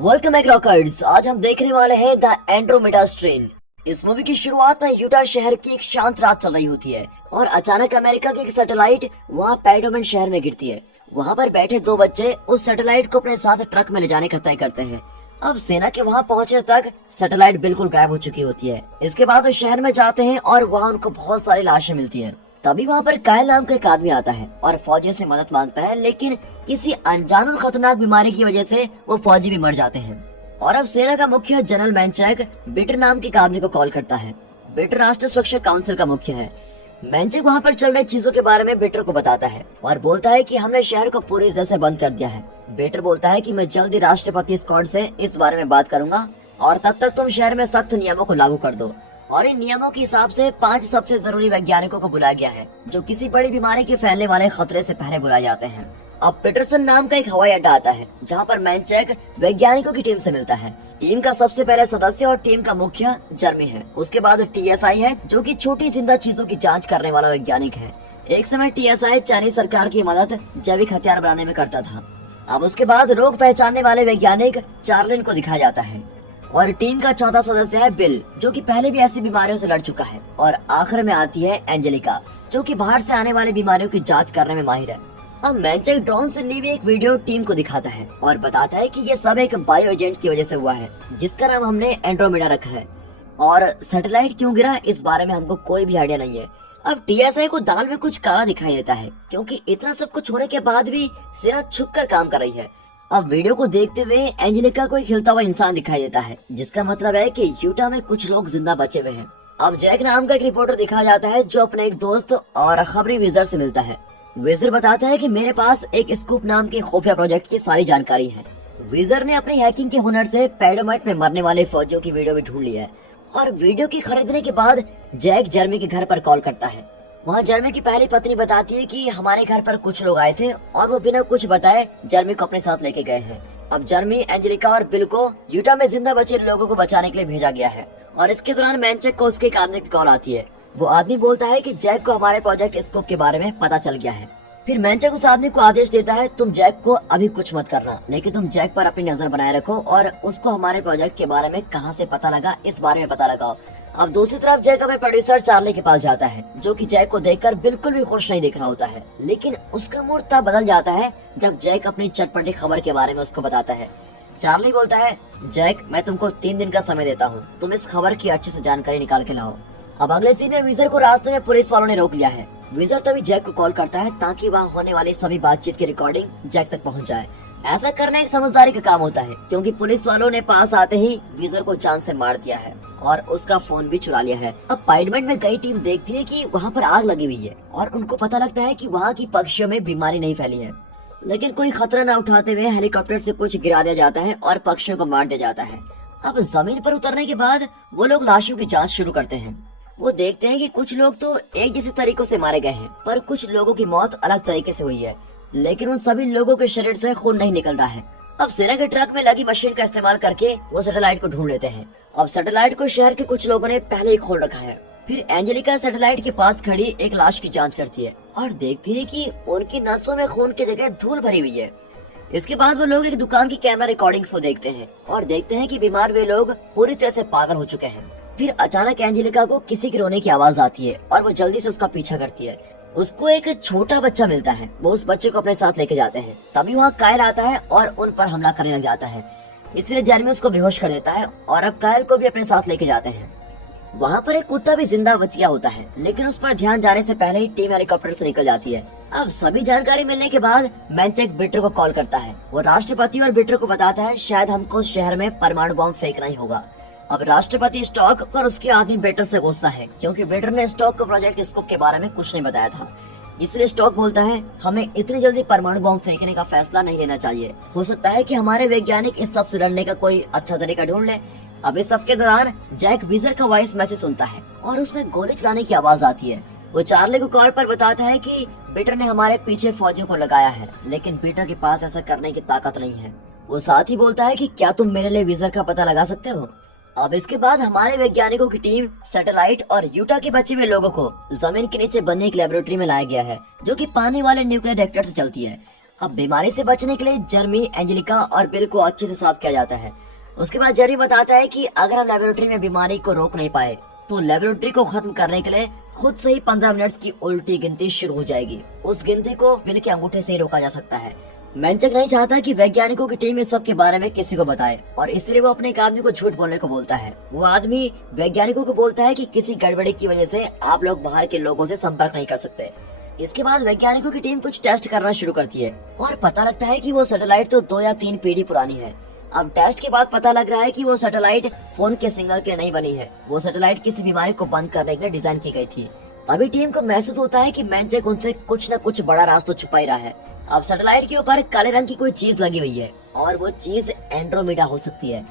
Welcome back rockers. आज हम देखने वाले हैं द एंड्रोमेडा स्ट्रेन। इस मूवी की शुरुआत में यूटा शहर की एक शांत रात चल रही होती है और अचानक अमेरिका की एक सैटेलाइट वहाँ पैडोमन शहर में गिरती है। वहाँ पर बैठे दो बच्चे उस सैटेलाइट को अपने साथ ट्रक में ले जाने का तय करते हैं। अब सेना के वहाँ पहुँचने तक सैटेलाइट बिल्कुल गायब हो चुकी होती है। इसके बाद वो शहर में जाते हैं और वहाँ उनको बहुत सारी लाशें मिलती है। तभी वहाँ पर कायल नाम का एक आदमी आता है और फौजियों से मदद मांगता है, लेकिन किसी अनजान और खतरनाक बीमारी की वजह से वो फौजी भी मर जाते हैं। और अब सेना का मुख्य जनरल मैनचेक बिटर नाम के एक आदमी को कॉल करता है। बिटर राष्ट्रीय सुरक्षा काउंसिल का मुख्य है। मैनचेक वहाँ पर चल रही चीजों के बारे में बिटर को बताता है और बोलता है कि हमने शहर को पूरी तरह से बंद कर दिया है। बिटर बोलता है कि मैं जल्दी राष्ट्रपति स्कॉट से इस बारे में बात करूंगा और तब तक तुम शहर में सख्त नियमों को लागू कर दो। और इन नियमों के हिसाब से 5 सबसे जरूरी वैज्ञानिकों को बुलाया गया है जो किसी बड़ी बीमारी के फैलने वाले खतरे से पहले बुलाए जाते हैं। अब पीटरसन नाम का एक हवाई अड्डा आता है जहाँ पर मैनचेक वैज्ञानिकों की टीम से मिलता है। टीम का सबसे पहले सदस्य और टीम का मुखिया जर्मी है। उसके बाद टीएसआई है जो कि छोटी जिंदा चीजों की जांच करने वाला वैज्ञानिक है। एक समय टीएसआई चाइनीज सरकार की मदद जैविक हथियार बनाने में करता था। अब उसके बाद रोग पहचानने वाले वैज्ञानिक चार्लिन को दिखाया जाता है और टीम का चौथा सदस्य है बिल जो कि पहले भी ऐसी बीमारियों से लड़ चुका है। और आखिर में आती है एंजेलिका जो कि बाहर से आने वाली बीमारियों की जांच करने में माहिर है। अब मैनचेक ड्रोन से ली हुई एक वीडियो टीम को दिखाता है और बताता है कि ये सब एक बायो एजेंट की वजह से हुआ है जिसका नाम हमने एंड्रोमेडा रखा है। और सैटेलाइट क्यों गिरा इस बारे में हमको कोई भी आइडिया नहीं है। अब टीएसआई को दाल में कुछ काला दिखाई देता है क्योंकि इतना सब कुछ होने के बाद भी सेना छुप कर काम कर रही है। अब वीडियो को देखते हुए एंजेलिका को एक हिलता हुआ इंसान दिखाई देता है जिसका मतलब है कि यूटा में कुछ लोग जिंदा बचे हुए हैं। अब जैक नाम का एक रिपोर्टर दिखाया जाता है जो अपने एक दोस्त और खबरी विजर से मिलता है। विजर बताता है कि मेरे पास एक स्कूप नाम के खुफिया प्रोजेक्ट की सारी जानकारी है। विजर ने अपनी हैकिंग के हुनर से पैडोमाइट में मरने वाले फौजियों की वीडियो भी ढूंढ ली है। और वीडियो की खरीदने के बाद जैक जर्मी के घर पर कॉल करता है। वहाँ जर्मी की पहली पत्नी बताती है कि हमारे घर पर कुछ लोग आए थे और वो बिना कुछ बताए जर्मी को अपने साथ लेके गए हैं। अब जर्मी, एंजेलिका और बिल को यूटा में जिंदा बचे लोगों को बचाने के लिए भेजा गया है। और इसके दौरान मैनचेक को उसके एक आदमी की कॉल आती है। वो आदमी बोलता है कि जैक को हमारे प्रोजेक्ट स्कोप के बारे में पता चल गया है। फिर मैनचेक उस आदमी को आदेश देता है, तुम जैक को अभी कुछ मत करना, लेकिन तुम जैक पर अपनी नजर बनाए रखो और उसको हमारे प्रोजेक्ट के बारे में कहाँ से पता लगा इस बारे में पता लगाओ। अब दूसरी तरफ जैक अपने प्रोड्यूसर चार्ली के पास जाता है जो कि जैक को देखकर बिल्कुल भी खुश नहीं दिख रहा होता है, लेकिन उसका मूड तब बदल जाता है जब जैक अपनी चटपटी खबर के बारे में उसको बताता है। चार्ली बोलता है, जैक मैं तुमको 3 दिन का समय देता हूँ, तुम इस खबर की अच्छे से जानकारी निकाल के लाओ। अब अगले सीन में विजर को रास्ते में पुलिस वालों ने रोक लिया है। विजर तभी जैक को कॉल करता है ताकि वहाँ होने वाली सभी बातचीत की रिकॉर्डिंग जैक तक पहुँच जाए। ऐसा करना एक समझदारी का काम होता है क्योंकि पुलिस वालों ने पास आते ही विजर को जान से मार दिया है और उसका फोन भी चुरा लिया है। अब पाइडमेंट में गई टीम देखती है कि वहाँ पर आग लगी हुई है और उनको पता लगता है कि वहाँ की पक्षियों में बीमारी नहीं फैली है, लेकिन कोई खतरा न उठाते हुए हेलीकॉप्टर से कुछ गिरा दिया जाता है और पक्षियों को मार दिया जाता है। अब जमीन पर उतरने के बाद वो लोग लाशों की जाँच शुरू करते हैं। वो देखते हैं कि कुछ लोग तो एक जैसे तरीकों से मारे गए हैं पर कुछ लोगों की मौत अलग तरीके से हुई है, लेकिन उन सभी लोगों के शरीर से खून नहीं निकल रहा है। अब सेना के ट्रक में लगी मशीन का इस्तेमाल करके वो सैटेलाइट को ढूंढ लेते हैं। अब सैटेलाइट को शहर के कुछ लोगों ने पहले ही खोल रखा है। फिर एंजेलिका सैटेलाइट के पास खड़ी एक लाश की जांच करती है और देखती है कि उनकी नसों में खून की जगह धूल भरी हुई है। इसके बाद वो लोग एक दुकान की कैमरा रिकॉर्डिंग्स को देखते हैं और देखते हैं कि बीमार वे लोग पूरी तरह से पागल हो चुके हैं। फिर अचानक एंजेलिका को किसी के रोने की आवाज आती है और वो जल्दी से उसका पीछा करती है। उसको एक छोटा बच्चा मिलता है, वो उस बच्चे को अपने साथ लेके जाते हैं। तभी वहाँ कायल आता है और उन पर हमला करने लग जाता है, इसलिए जर्मी उसको बेहोश कर देता है और अब कायल को भी अपने साथ लेके जाते हैं। वहाँ पर एक कुत्ता भी जिंदा बच गया होता है, लेकिन उस पर ध्यान जाने से पहले ही टीम हेलीकॉप्टर से निकल जाती है। अब सभी जानकारी मिलने के बाद मैनचेक बिटर को कॉल करता है। वो राष्ट्रपति और बिटर को बताता है शायद हमको शहर में परमाणु बम फेंकना ही होगा। अब राष्ट्रपति स्टॉक और उसके आदमी बेटर से गुस्सा है क्योंकि बेटर ने स्टॉक को प्रोजेक्ट स्कोप के बारे में कुछ नहीं बताया था। इसलिए स्टॉक बोलता है, हमें इतनी जल्दी परमाणु बम फेंकने का फैसला नहीं लेना चाहिए, हो सकता है कि हमारे वैज्ञानिक इस सब से लड़ने का कोई अच्छा तरीका ढूंढ ले। अब इस सब के दौरान जैक विजर का वॉइस मैसेज सुनता है और उसमें गोली चलाने की आवाज आती है। वो चार्ली को कॉल पर बताता है कि पीटर ने हमारे पीछे फौजियों को लगाया है, लेकिन पीटर के पास ऐसा करने की ताकत नहीं है। वो साथ ही बोलता है कि क्या तुम मेरे लिए विजर का पता लगा सकते हो। अब इसके बाद हमारे वैज्ञानिकों की टीम सैटेलाइट और यूटा के बचे हुए लोगों को जमीन के नीचे बनने एक लेबोरेटरी में लाया गया है जो कि पानी वाले न्यूक्लियर रिएक्टर से चलती है। अब बीमारी से बचने के लिए जर्मी, एंजेलिका और बिल को अच्छे से साफ किया जाता है। उसके बाद जर्मी बताता है कि अगर हम लेबोरेटरी में बीमारी को रोक नहीं पाए तो लेबोरेटरी को खत्म करने के लिए खुद से ही 15 मिनट की उल्टी गिनती शुरू हो जाएगी। उस गिनती को बिल के अंगूठे से ही रोका जा सकता है। मैंचक नहीं चाहता कि वैज्ञानिकों की टीम इस सब के बारे में किसी को बताए और इसलिए वो अपने एक आदमी को झूठ बोलने को बोलता है। वो आदमी वैज्ञानिकों को बोलता है कि किसी गड़बड़ी की वजह से आप लोग बाहर के लोगों से संपर्क नहीं कर सकते। इसके बाद वैज्ञानिकों की टीम कुछ टेस्ट करना शुरू करती है और पता लगता है कि वो सैटेलाइट तो 2 या 3 पीढ़ी पुरानी है। अब टेस्ट के बाद पता लग रहा है कि वो सैटेलाइट फोन के सिग्नल के लिए नहीं बनी है। वो सैटेलाइट किसी बीमारी को बंद करने के लिए डिजाइन की गई थी। अभी टीम को महसूस होता है कि मैंचक उनसे कुछ न कुछ बड़ा राज तो छुपा ही रहा है। अब सैटेलाइट के ऊपर काले रंग की कोई चीज लगी हुई है और वो चीज एंड्रोमेडा हो सकती है।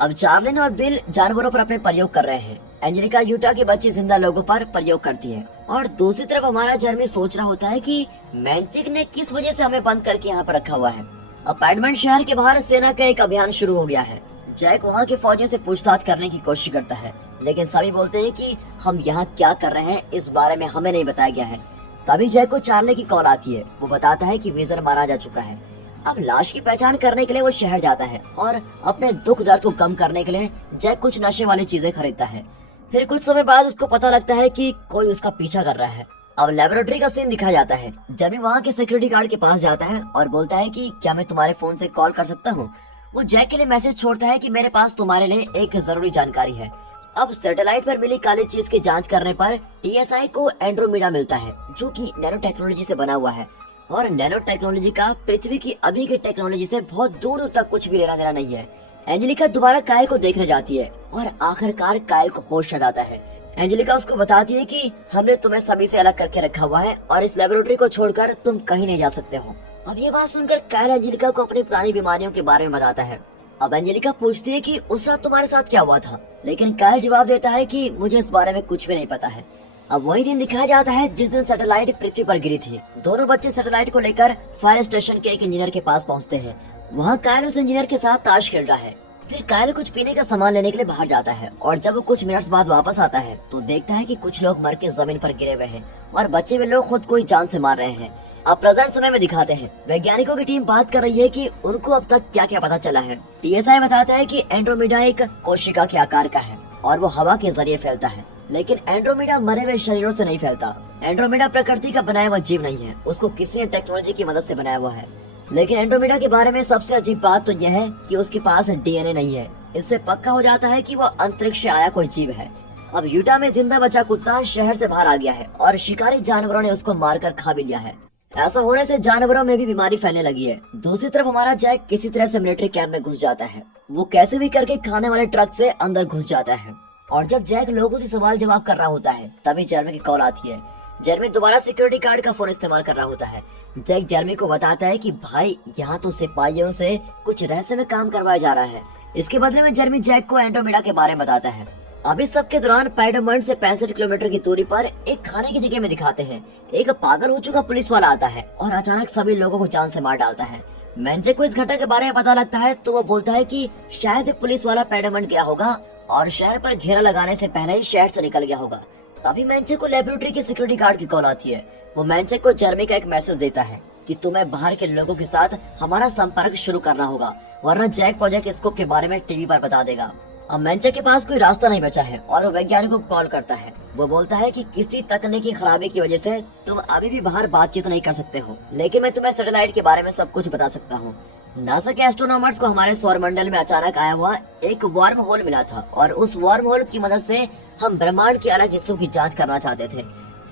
अब चार्लिन और बिल जानवरों पर अपने प्रयोग कर रहे हैं। एंजेलिका यूटा के बच्चे जिंदा लोगों पर प्रयोग करती है और दूसरी तरफ हमारा जर्मी सोच रहा होता है कि मैंचक ने किस वजह से हमें बंद करके यहाँ पर रखा हुआ है। अपार्टमेंट शहर के बाहर सेना का एक अभियान शुरू हो गया है। जैक वहाँ के फौजियों से पूछताछ करने की कोशिश करता है, लेकिन सभी बोलते हैं कि हम यहाँ क्या कर रहे हैं इस बारे में हमें नहीं बताया गया है। तभी जैक को चार्ली की कॉल आती है। वो बताता है कि वीजर मारा जा चुका है। अब लाश की पहचान करने के लिए वो शहर जाता है और अपने दुख दर्द को कम करने के लिए जैक कुछ नशे वाली चीजें खरीदता है। फिर कुछ समय बाद उसको पता लगता है कि कोई उसका पीछा कर रहा है। अब लेबोरेटरी का सीन दिखाया जाता है। जर्मी वहाँ के सिक्योरिटी गार्ड के पास जाता है और बोलता है कि क्या मैं तुम्हारे फोन से कॉल कर सकता हूँ। वो जैक के लिए मैसेज छोड़ता है कि मेरे पास तुम्हारे लिए एक जरूरी जानकारी है। अब सैटेलाइट पर मिली काली चीज की जांच करने पर टीएसआई को एंड्रोमेडा मिलता है, जो कि नैनो टेक्नोलॉजी से बना हुआ है और नैनो टेक्नोलॉजी का पृथ्वी की अभी की टेक्नोलॉजी से बहुत दूर दूर तक कुछ भी लेना देना नहीं है। एंजेलिका दोबारा कायल को देखने जाती है और आखिरकार कायल को होश आ जाता है। एंजेलिका उसको बताती है कि हमने तुम्हें सभी से अलग करके रखा हुआ है और इस लेबोरेटरी को छोड़कर तुम कहीं नहीं जा सकते हो। अब ये बात सुनकर कायल एंजेलिका को अपनी पुरानी बीमारियों के बारे में बताता है। अब एंजेलिका पूछती है कि उस रात तुम्हारे साथ क्या हुआ था, लेकिन कायल जवाब देता है कि मुझे इस बारे में कुछ भी नहीं पता है। अब वही दिन दिखाया जाता है जिस दिन सैटेलाइट पृथ्वी पर गिरी थी। दोनों बच्चे सैटेलाइट को लेकर फायर स्टेशन के एक इंजीनियर के पास पहुंचते हैं। वहाँ कायल उस इंजीनियर के साथ ताश खेल रहा है। फिर कायल कुछ पीने का सामान लेने के लिए बाहर जाता है और जब वो कुछ मिनट्स बाद वापस आता है तो देखता है कि कुछ लोग मर के जमीन पर गिरे हुए हैं और बचे हुए लोग खुद को ही जान से मार रहे हैं। अब प्रेजेंट समय में दिखाते हैं वैज्ञानिकों की टीम बात कर रही है कि उनको अब तक क्या क्या पता चला है। टीएसआई बताता है कि एंड्रोमेडा एक कोशिका के आकार का है और वो हवा के जरिए फैलता है, लेकिन एंड्रोमेडा मरे हुए शरीरों से नहीं फैलता। एंड्रोमेडा प्रकृति का बनाया हुआ जीव नहीं है, उसको किसी ने टेक्नोलॉजी की मदद से बनाया हुआ है। लेकिन एंड्रोमेडा के बारे में सबसे अजीब बात तो यह है कि उसके पास डीएनए नहीं है। इससे पक्का हो जाता है कि वो अंतरिक्ष से आया कोई जीव है। अब यूटा में जिंदा बचा कुत्ता शहर से बाहर आ गया है और शिकारी जानवरों ने उसको मारकर खा भी लिया है। ऐसा होने से जानवरों में भी बीमारी फैलने लगी है। दूसरी तरफ हमारा जैक किसी तरह से मिलिट्री कैंप में घुस जाता है। वो कैसे भी करके खाने वाले ट्रक से अंदर घुस जाता है और जब जैक लोगों से सवाल जवाब कर रहा होता है तभी जर्मी की कॉल आती है। जर्मी दोबारा सिक्योरिटी गार्ड का फोन इस्तेमाल कर रहा होता है। जैक जर्मी को बताता है कि भाई यहाँ तो सिपाहियों से कुछ रहस्य में काम करवाया जा रहा है। इसके बदले में जर्मी जैक को एंड्रोमेडा के बारे में बताता है। अब इस सब के दौरान पैडोमंड से 65 किलोमीटर की दूरी पर एक खाने की जगह में दिखाते हैं एक पागल हो चुका पुलिस वाला आता है और अचानक सभी लोगों को जान से मार डालता है। मैंचे को इस घटना के बारे में पता लगता है तो वो बोलता है कि शायद पुलिस वाला पैडोमंड गया होगा और शहर पर घेरा लगाने से पहले ही शहर से निकल गया होगा। तभी मैंचे को लेबोरेटरी के सिक्योरिटी गार्ड की कॉल आती है। वो मैंचे को जर्मी का एक मैसेज देता है कि तुम्हें बाहर के लोगों के साथ हमारा संपर्क शुरू करना होगा, वरना जैक प्रोजेक्ट स्कोप के बारे में टीवी पर बता देगा। अब मैंचे के पास कोई रास्ता नहीं बचा है और वो वैज्ञानिकों को कॉल करता है। वो बोलता है कि किसी तकनीकी खराबी की वजह से तुम अभी भी बाहर बातचीत नहीं कर सकते हो, लेकिन मैं तुम्हें सैटेलाइट के बारे में सब कुछ बता सकता हूँ। नासा के एस्ट्रोनॉमर्स को हमारे सौर मंडल में अचानक आया हुआ एक वार्म होल मिला था और उस वार्म होल की मदद से हम ब्रह्मांड के अलग हिस्सों की जांच करना चाहते थे।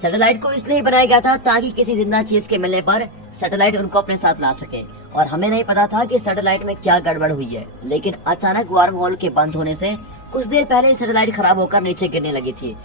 सैटेलाइट को इसलिए बनाया गया था ताकि किसी जिंदा चीज के मिलने पर सैटेलाइट उनको अपने साथ ला सके और हमें नहीं पता था कि सैटेलाइट में क्या गड़बड़ हुई है, लेकिन अचानक वार्म होल के बंद होने से कुछ देर पहले सैटेलाइट खराब होकर नीचे गिरने लगी थी।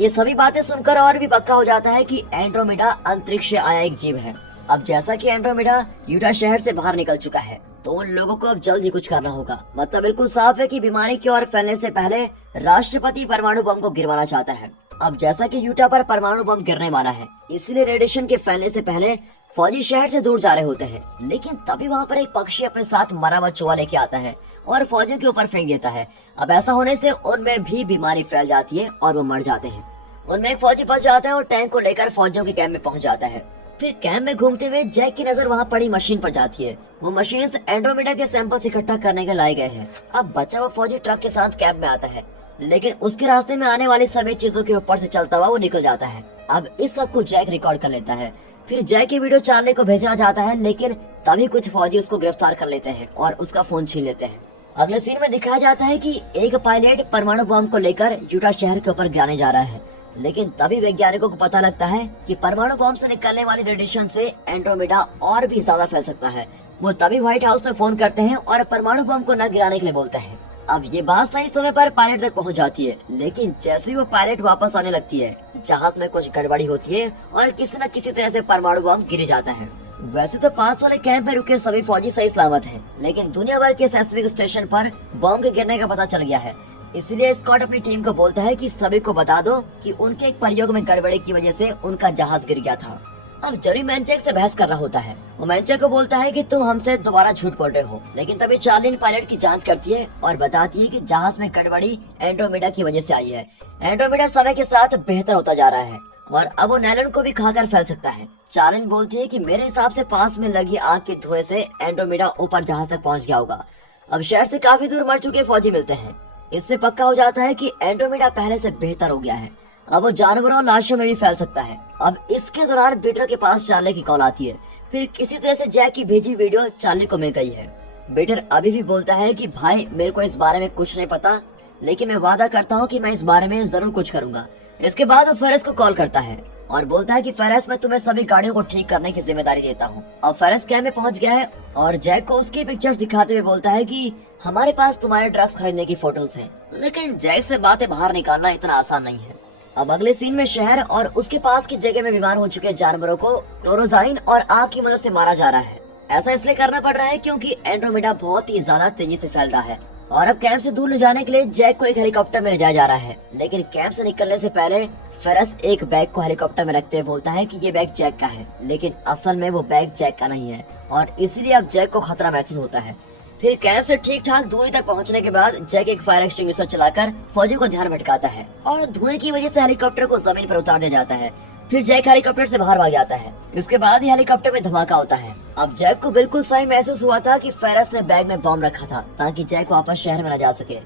ये सभी बातें सुनकर और भी पक्का हो जाता है कि एंड्रोमेडा अंतरिक्ष से आया एक जीव है। अब जैसा कि एंड्रोमेडा यूटा शहर से बाहर निकल चुका है तो उन लोगों को अब जल्द ही कुछ करना होगा। मतलब बिल्कुल साफ है कि बीमारी की ओर फैलने से पहले राष्ट्रपति परमाणु बम को गिरवाना चाहता है। अब जैसा कि यूटा पर परमाणु बम गिरने वाला है, इसलिए रेडिएशन के फैलने से पहले फौजी शहर से दूर जा रहे होते हैं, लेकिन तभी वहाँ पर एक पक्षी अपने साथ मरा हुआ चूहा लेके आता है और फौजियों के ऊपर फेंक देता है। अब ऐसा होने से उनमें भी बीमारी फैल जाती है और वो मर जाते हैं। उनमें एक फौजी बच जाता है और टैंक को लेकर फौजियों के कैंप में पहुंच जाता है। फिर कैंप में घूमते हुए जैक की नजर वहाँ पड़ी मशीन पर जाती है। वो मशीन एंड्रोमेडा के सैंपल्स इकट्ठा करने के लाए गए हैं। अब बचा हुआ फौजी ट्रक के साथ कैंप में आता है, लेकिन उसके रास्ते में आने वाली सभी चीजों के ऊपर से चलता हुआ वो निकल जाता है। अब इस सब को जैक रिकॉर्ड कर लेता है। फिर जैक की वीडियो चार्ली को भेजना चाहता है, लेकिन तभी कुछ फौजी उसको गिरफ्तार कर लेते हैं और उसका फोन छीन लेते हैं। अगले सीन में दिखाया जाता है कि एक पायलट परमाणु बम को लेकर यूटा शहर के ऊपर गिराने जा रहा है, लेकिन तभी वैज्ञानिकों को पता लगता है कि परमाणु बम से निकलने वाली रेडिएशन से एंड्रोमेडा और भी ज्यादा फैल सकता है। वो तभी व्हाइट हाउस में फोन करते हैं और परमाणु बम को न गिराने के लिए बोलते हैं। अब ये बात सही समय पर पायलट तक पहुंच जाती है, लेकिन जैसे ही वो पायलट वापस आने लगती है, जहाज में कुछ गड़बड़ी होती है और किसी न किसी तरह से परमाणु बम गिर जाता है। वैसे तो पास वाले कैंप में रुके सभी फौजी सही सलामत हैं, लेकिन दुनिया भर के सेस्मिक स्टेशन पर बम के गिरने का पता चल गया है। इसलिए स्कॉट अपनी टीम को बोलता है कि सभी को बता दो कि उनके एक प्रयोग में गड़बड़ी की वजह से उनका जहाज गिर गया था। अब जरी मैनचेक से बहस कर रहा होता है। वो मैनचेक को बोलता है कि तुम हमसे दोबारा झूठ बोल रहे हो, लेकिन तभी चार्ली पायलट की जांच करती है और बताती है कि जहाज में गड़बड़ी एंड्रोमेडा की वजह से आई है। एंड्रोमेडा समय के साथ बेहतर होता जा रहा है और अब वो नैलन को भी खाकर फैल सकता है। चार्ली बोलती है कि मेरे हिसाब से पास में लगी आग के धुएं से एंड्रोमेडा ऊपर जहाज तक पहुंच गया होगा। अब शहर से काफी दूर मर चुके फौजी मिलते हैं। इससे पक्का हो जाता है कि एंड्रोमेडा पहले से बेहतर हो गया है। अब वो जानवरों और लाशों में भी फैल सकता है। अब इसके दौरान बीटर के पास चार्ली की कॉल आती है। फिर किसी तरह से जैक की भेजी वीडियो चार्ली को मिल गई है। बीटर अभी भी बोलता है कि भाई मेरे को इस बारे में कुछ नहीं पता, लेकिन मैं वादा करता हूँ कि मैं इस बारे में जरूर कुछ करूंगा। इसके बाद वो फेरस को कॉल करता है और बोलता है कि फेरस मैं तुम्हें सभी गाड़ियों को ठीक करने की जिम्मेदारी देता हूँ। अब फेरस कैंप में पहुंच गया है और जैक को उसकी पिक्चर्स दिखाते हुए बोलता है कि हमारे पास तुम्हारे ड्रग्स खरीदने की फोटोज हैं। लेकिन जैक से बातें बाहर निकालना इतना आसान नहीं है। अब अगले सीन में शहर और उसके पास की जगह में बीमार हो चुके जानवरों को क्लोरोजाइन और आग की मदद से मारा जा रहा है। ऐसा इसलिए करना पड़ रहा है क्योंकि एंड्रोमेडा बहुत ही ज्यादा तेजी से फैल रहा है और अब कैंप से दूर ले जाने के लिए जैक को एक हेलीकॉप्टर में ले जाया जा रहा है। लेकिन कैंप से निकलने से पहले फेरस एक बैग को हेलीकॉप्टर में रखते हुए बोलता है कि ये बैग जैक का है, लेकिन असल में वो बैग जैक का नहीं है और इसलिए अब जैक को खतरा महसूस होता है। फिर कैंप से ठीक ठाक दूरी तक पहुंचने के बाद जैक एक फायर एक्सटिंग्विशर चलाकर फौजी को ध्यान भटकाता है और धुएं की वजह से हेलीकॉप्टर को जमीन पर उतार दिया जाता है। फिर जैक हेलीकॉप्टर से बाहर भाग जाता है। इसके बाद ही हेलीकॉप्टर में धमाका होता है। अब जैक को बिल्कुल सही महसूस हुआ था कि फेरस ने बैग में बम रखा था ताकि जैक वापस शहर में न जा सके।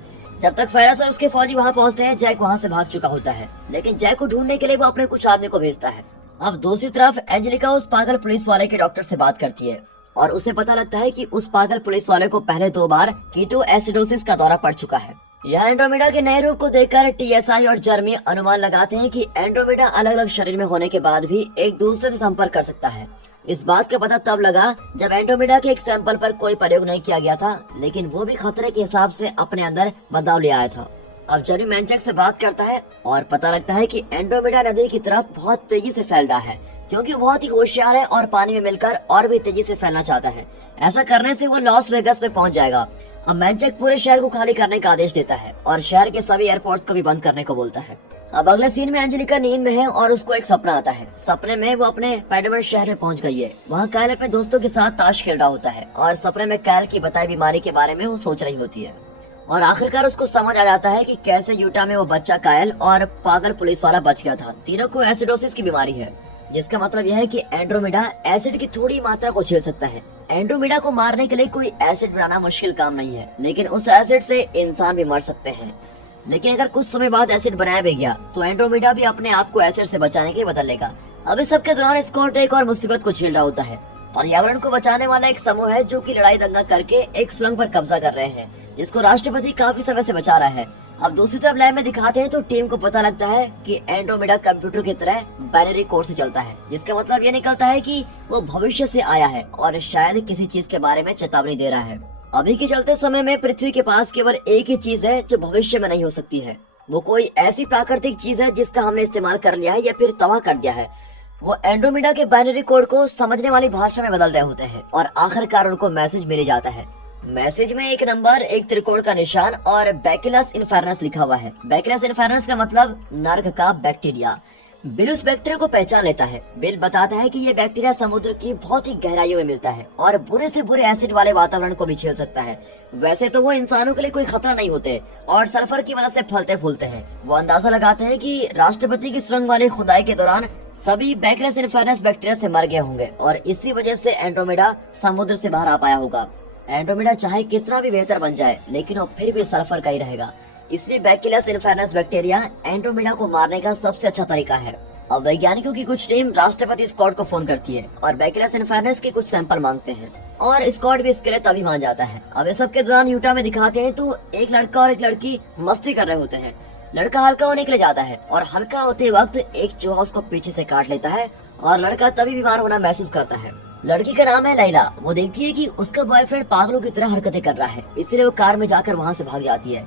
जब तक फेरस और उसके फौजी वहाँ पहुँचते हैं, जैक वहाँ से भाग चुका होता है, लेकिन जैक को ढूंढने के लिए वो अपने कुछ आदमी को भेजता है। अब दूसरी तरफ एंजेलिका उस पागल पुलिस वाले के डॉक्टर से बात करती है और उसे पता लगता है कि उस पागल पुलिस वाले को पहले 2 बार कीटो एसिडोसिस का दौरा पड़ चुका है। यह एंड्रोमेडा के नए रूप को देखकर टीएसआई और जर्मी अनुमान लगाते हैं कि एंड्रोमेडा अलग अलग शरीर में होने के बाद भी एक दूसरे से संपर्क कर सकता है। इस बात का पता तब लगा जब एंड्रोमेडा के एक सैंपल पर कोई प्रयोग नहीं किया गया था, लेकिन वो भी खतरे के हिसाब से अपने अंदर बदलाव ले आया था। अब जर्मी मैनचेक से बात करता है और पता लगता है कि एंड्रोमेडा नदी की तरफ बहुत तेजी से फैल रहा है, क्योंकि वो बहुत ही होशियार है और पानी में मिलकर और भी तेजी से फैलना चाहता है। ऐसा करने से वो लॉस वेगस में पहुंच जाएगा। अब मैनचेक पूरे शहर को खाली करने का आदेश देता है और शहर के सभी एयरपोर्ट्स को भी बंद करने को बोलता है। अब अगले सीन में एंजेलिका नींद में है और उसको एक सपना आता है। सपने में वो अपने पैडमन शहर में पहुंच गई है। वहाँ कायल अपने दोस्तों के साथ ताश खेल रहा होता है और सपने में कायल की बताई बीमारी के बारे में वो सोच रही होती है और आखिरकार उसको समझ आ जाता है कि कैसे यूटा में वो बच्चा कायल और पागल पुलिस वाला बच गया था। तीनों को एसिडोसिस की बीमारी है, जिसका मतलब यह है कि एंड्रोमेडा एसिड की थोड़ी मात्रा को झेल सकता है। एंड्रोमेडा को मारने के लिए कोई एसिड बनाना मुश्किल काम नहीं है, लेकिन उस एसिड से इंसान भी मर सकते हैं। लेकिन अगर कुछ समय बाद एसिड बनाया भी गया तो एंड्रोमेडा भी अपने आप को एसिड से बचाने के बदल लेगा। अब इस सबके दौरान स्कॉट एक और मुसीबत को झेल रहा होता है। पर्यावरण को बचाने वाला एक समूह है जो कि लड़ाई दंगा करके एक सुरंग पर कब्जा कर रहे हैं, जिसको राष्ट्रपति काफी समय से बचा रहा है। अब दूसरी तरफ लैब में दिखाते हैं तो टीम को पता लगता है कि एंड्रोमेडा कंप्यूटर की तरह बाइनरी कोड से चलता है, जिसका मतलब ये निकलता है कि वो भविष्य से आया है और शायद किसी चीज के बारे में चेतावनी दे रहा है। अभी के चलते समय में पृथ्वी के पास केवल एक ही चीज है जो भविष्य में नहीं हो सकती है। वो कोई ऐसी प्राकृतिक चीज है जिसका हमने इस्तेमाल कर लिया है या फिर तबाह कर दिया है। वो एंड्रोमेडा के बाइनरी कोड को समझने वाली भाषा में बदल रहे होते हैं और आखिरकार उनको मैसेज मिल जाता है। मैसेज में एक नंबर, एक त्रिकोण का निशान और बैकिलस इन्फर्नस लिखा हुआ है। बैकिलस इन्फर्नस का मतलब नर्क का बैक्टीरिया। बिल उस बैक्टीरिया को पहचान लेता है। बिल बताता है कि ये बैक्टीरिया समुद्र की बहुत ही गहराइयों में मिलता है और बुरे से बुरे एसिड वाले वातावरण को भी झेल सकता है। वैसे तो वो इंसानों के लिए कोई खतरा नहीं होते और सल्फर की वजह से फलते फूलते हैं। वो अंदाजा लगाते हैं कि राष्ट्रपति की सुरंग वाली खुदाई के दौरान सभी बैकलेस इन्फर्नस बैक्टीरिया से मर गए होंगे और इसी वजह से एंड्रोमेडा समुद्र से बाहर आ पाया होगा। एंड्रोमेडा चाहे कितना भी बेहतर बन जाए लेकिन वो फिर भी सल्फर का ही रहेगा, इसलिए बैकलेस इन्फर्नस बैक्टीरिया एंड्रोमेडा को मारने का सबसे अच्छा तरीका है। अब वैज्ञानिकों की कुछ टीम राष्ट्रपति स्कॉट को फोन करती है और बैकलेस इन्फर्नस के कुछ सैंपल मांगते हैं और स्कॉट भी इसके लिए तभी मान जाता है। अब इस सब के दौरान यूटा में दिखाते हैं तो एक लड़का और एक लड़की मस्ती कर रहे होते हैं। लड़का हल्का होने के लिए जाता है और हल्का होते वक्त एक चूहा उसको पीछे से काट लेता है और लड़का तभी बीमार होना महसूस करता है। लड़की का नाम है लैला। वो देखती है कि उसका बॉयफ्रेंड पागलों की तरह हरकतें कर रहा है, इसलिए वो कार में जाकर वहाँ से भाग जाती है।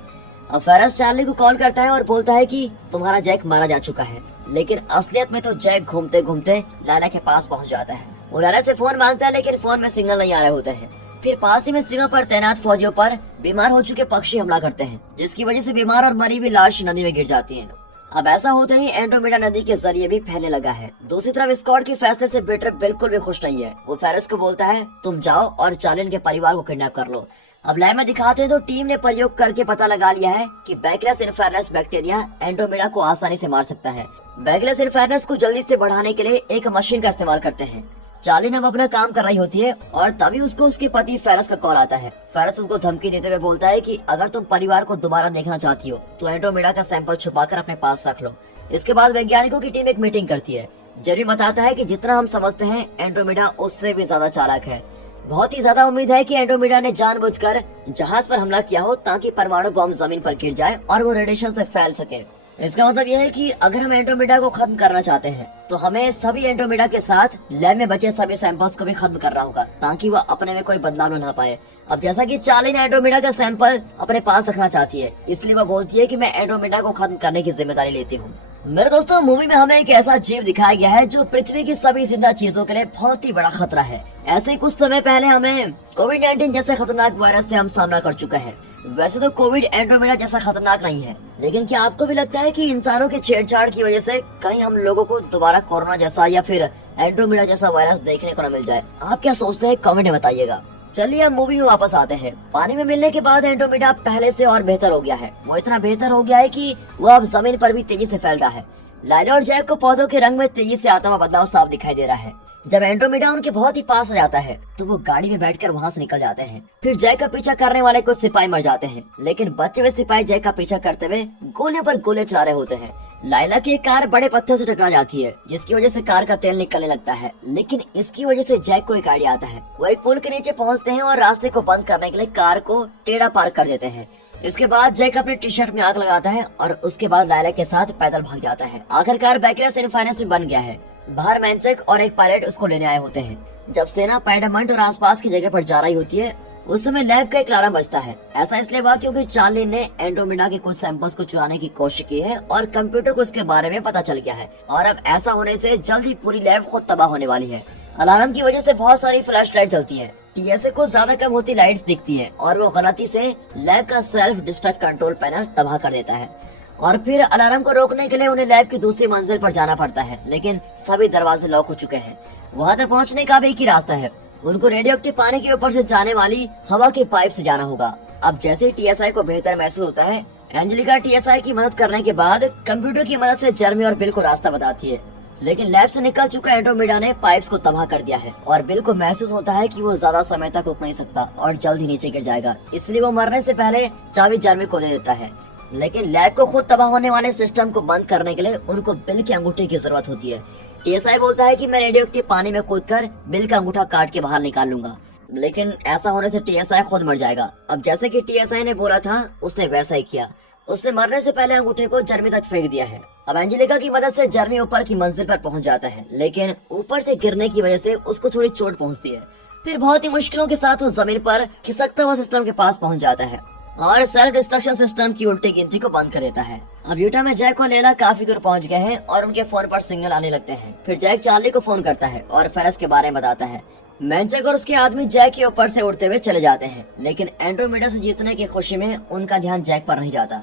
अब फेरस चार्ली को कॉल करता है और बोलता है कि तुम्हारा जैक मारा जा चुका है, लेकिन असलियत में तो जैक घूमते घूमते लैला के पास पहुँच जाता है। वो लैला से फोन मांगता है लेकिन फोन में सिग्नल नहीं आ रहे होते हैं। फिर पास ही में सीमा पर तैनात फौजियों पर बीमार हो चुके पक्षी हमला करते हैं, जिसकी वजह से बीमार और मरी हुई लाश नदी में गिर जाती है। अब ऐसा होते ही एंड्रोमेडा नदी के जरिए भी फैलने लगा है। दूसरी तरफ स्कॉट के फैसले से पीटर बिल्कुल भी खुश नहीं है। वो फेरस को बोलता है तुम जाओ और चार्ली के परिवार को किडनैप कर लो। अब लैब में दिखाते हैं तो टीम ने प्रयोग करके पता लगा लिया है कि बैकलेस इन्फर्नस बैक्टीरिया एंड्रोमेडा को आसानी से मार सकता है। बैकलेस इन्फर्नस को जल्दी से बढ़ाने के लिए एक मशीन का इस्तेमाल करते हैं। चार्ली अब अपना काम कर रही होती है और तभी उसको उसके पति फेरस का कॉल आता है। फेरस उसको धमकी देते हुए बोलता है कि अगर तुम परिवार को दोबारा देखना चाहती हो तो एंड्रोमेडा का सैंपल छुपाकर अपने पास रख लो। इसके बाद वैज्ञानिकों की टीम एक मीटिंग करती है। जेरी बताता है कि जितना हम समझते हैं एंड्रोमेडा उससे भी ज्यादा चालाक है। बहुत ही ज्यादा उम्मीद है कि एंड्रोमेडा ने जानबूझकर जहाज पर हमला किया हो ताकि परमाणु बम जमीन पर गिर जाए और वो रेडिएशन से फैल सके। इसका मतलब यह है कि अगर हम एंड्रोमेडा को खत्म करना चाहते हैं तो हमें सभी एंड्रोमेडा के साथ लैब में बचे सभी सैंपल्स को भी खत्म करना होगा ताकि वह अपने में कोई बदलाव न पाए। अब जैसा कि चार्ली ने एंड्रोमेडा का सैंपल अपने पास रखना चाहती है, इसलिए वह बोलती है कि मैं एंड्रोमेडा को खत्म करने की जिम्मेदारी लेती हूँ। मेरे दोस्तों, मूवी में हमें एक ऐसा जीव दिखाया गया है जो पृथ्वी की सभी जिंदा चीजों के लिए बहुत ही बड़ा खतरा है। ऐसे कुछ समय पहले हमें कोविड-19 जैसे खतरनाक वायरस से हम सामना कर चुका है। वैसे तो कोविड एंड्रोमेडा जैसा खतरनाक नहीं है, लेकिन क्या आपको भी लगता है कि इंसानों के छेड़छाड़ की वजह से कहीं हम लोगों को दोबारा कोरोना जैसा या फिर एंड्रोमेडा जैसा वायरस देखने को न मिल जाए? आप क्या सोचते हैं कमेंट में बताइएगा। चलिए अब मूवी में वापस आते हैं। पानी में मिलने के बाद एंड्रोमेडा पहले से और बेहतर हो गया है। वो इतना बेहतर हो गया है कि वो अब जमीन पर भी तेजी से फैल रहा है। लाइला और जैक को पौधों के रंग में तेजी से आता हुआ बदलाव साफ दिखाई दे रहा है। जब एंड्रोमेडा उनके बहुत ही पास आ जाता है तो वो गाड़ी में बैठकर वहाँ से निकल जाते हैं। फिर जैक का पीछा करने वाले कुछ सिपाही मर जाते हैं, लेकिन बचे हुए सिपाही जैक का पीछा करते हुए गोले पर गोले चला रहे होते हैं। लाइला की एक कार बड़े पत्थर से टकरा जाती है, जिसकी वजह से कार का तेल निकलने लगता है, लेकिन इसकी वजह से जैक को एक आइडिया आता है। वो एक पुल के नीचे पहुँचते हैं और रास्ते को बंद करने के लिए कार को टेढ़ा पार्क कर देते हैं। इसके बाद जैक अपने टी शर्ट में आग लगाता है और उसके बाद लाइला के साथ पैदल भाग जाता है। आखिरकार बैकलेस इन्फर्नस में बन गया है। बाहर मैंचक और एक पायलट उसको लेने आए होते हैं। जब सेना पैडामंट और आसपास की जगह पर जा रही होती है उस समय लैब का एक अलार्म बजता है। ऐसा इसलिए हुआ क्योंकि चार्ली ने एंड्रोमेडा के कुछ सैंपल्स को चुराने की कोशिश की है और कंप्यूटर को इसके बारे में पता चल गया है और अब ऐसा होने से जल्द ही पूरी लैब खुद तबाह होने वाली है। अलार्म की वजह से बहुत सारी फ्लैश लाइट जलती है। टीएसए को ज्यादा कम होती लाइट्स दिखती है और वो गलती से लैब का सेल्फ डिस्ट्रक्ट कंट्रोल पैनल तबाह कर देता है और फिर अलार्म को रोकने के लिए उन्हें लैब की दूसरी मंजिल पर जाना पड़ता है, लेकिन सभी दरवाजे लॉक हो चुके हैं। वहाँ तक पहुँचने का भी एक ही रास्ता है, उनको रेडियो एक्टिव पानी के ऊपर से जाने वाली हवा के पाइप से जाना होगा। अब जैसे टीएसआई को बेहतर महसूस होता है, एंजेलिका टीएसआई की मदद करने के बाद कंप्यूटर की मदद से जर्मी और बिल को रास्ता बताती है, लेकिन लैब से निकल चुका एंड्रोमेडा ने पाइप्स को तबाह कर दिया है और बिल को महसूस होता है कि वो ज्यादा समय तक रुक नहीं सकता और जल्द ही नीचे गिर जाएगा, इसलिए वो मरने से पहले चाबी जर्मी को दे देता है। लेकिन लैब को खुद तबाह होने वाले सिस्टम को बंद करने के लिए उनको बिल की अंगूठे की जरूरत होती है। टीएसआई बोलता है कि मैं रेडियो एक्टिव पानी में कूदकर बिल का अंगूठा काट के बाहर निकाल लूंगा, लेकिन ऐसा होने से टीएसआई खुद मर जाएगा। अब जैसे कि टीएसआई ने बोला था उसने वैसा ही किया, उससे मरने से पहले अंगूठे को जर्मी तक फेंक दिया है। अब एंजेलिका की मदद से जर्मी ऊपर की मंजिल पर पहुंच जाता है, लेकिन ऊपर से गिरने की वजह से उसको थोड़ी चोट पहुंचती है। फिर बहुत ही मुश्किलों के साथ वो जमीन पर खिसकता हुआ सिस्टम के पास पहुंच जाता है और सेल्फ डिस्ट्रक्शन सिस्टम की उल्टी गिनती को बंद कर देता है। अब यूटा में जैक और लेला काफी दूर पहुंच गए हैं और उनके फोन पर सिग्नल आने लगते हैं। फिर जैक चार्ली को फोन करता है और फेरस के बारे में बताता है। मैंचक और उसके आदमी जैक के ऊपर से उड़ते हुए चले जाते हैं, लेकिन एंड्रोमेडा से जीतने की खुशी में उनका ध्यान जैक पर नहीं जाता।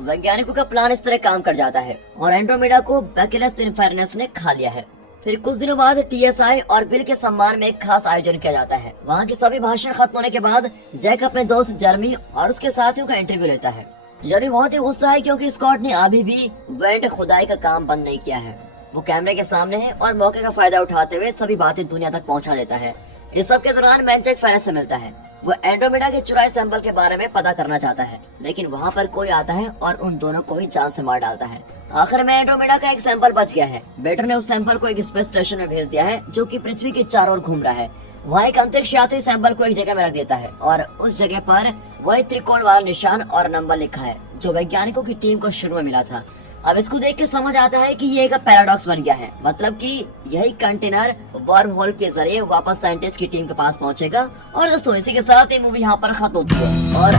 वैज्ञानिकों का प्लान इस तरह काम कर जाता है और एंड्रोमेडा को बैकलेस इन्फर्नस ने खा लिया है। फिर कुछ दिनों बाद टीएसआई और बिल के सम्मान में एक खास आयोजन किया जाता है। वहाँ के सभी भाषण खत्म होने के बाद जैक अपने दोस्त जर्मी और उसके साथियों का इंटरव्यू लेता है। जर्मी बहुत ही गुस्सा है क्योंकि स्कॉट ने अभी भी वेंट खुदाई का काम बंद नहीं किया है। वो कैमरे के सामने है और मौके का फायदा उठाते हुए सभी बातें दुनिया तक पहुंचा देता है। इस सब के दौरान मैंचेक फेरेस से मिलता है। वो एंड्रोमेडा के चुराए सैंपल के बारे में पता करना चाहता है, लेकिन वहाँ पर कोई आता है और उन दोनों को ही जान से मार डालता है। आखिर में एंड्रोमेडा का एक सैंपल बच गया है। बेटर ने उस सैंपल को एक स्पेस स्टेशन में भेज दिया है जो कि पृथ्वी के चारों ओर घूम रहा है। वहाँ एक अंतरिक्ष यात्री सैंपल को एक जगह में रख देता है और उस जगह पर वही त्रिकोण वाला निशान और नंबर लिखा है जो वैज्ञानिकों की टीम को शुरू में मिला था। अब इसको देख के समझ आता है कि ये एक पैराडॉक्स बन गया है, मतलब कि यही कंटेनर वर्म होल के जरिए वापस साइंटिस्ट की टीम के पास पहुंचेगा। और दोस्तों इसी के साथ ये मूवी यहाँ पर खत्म होती है। और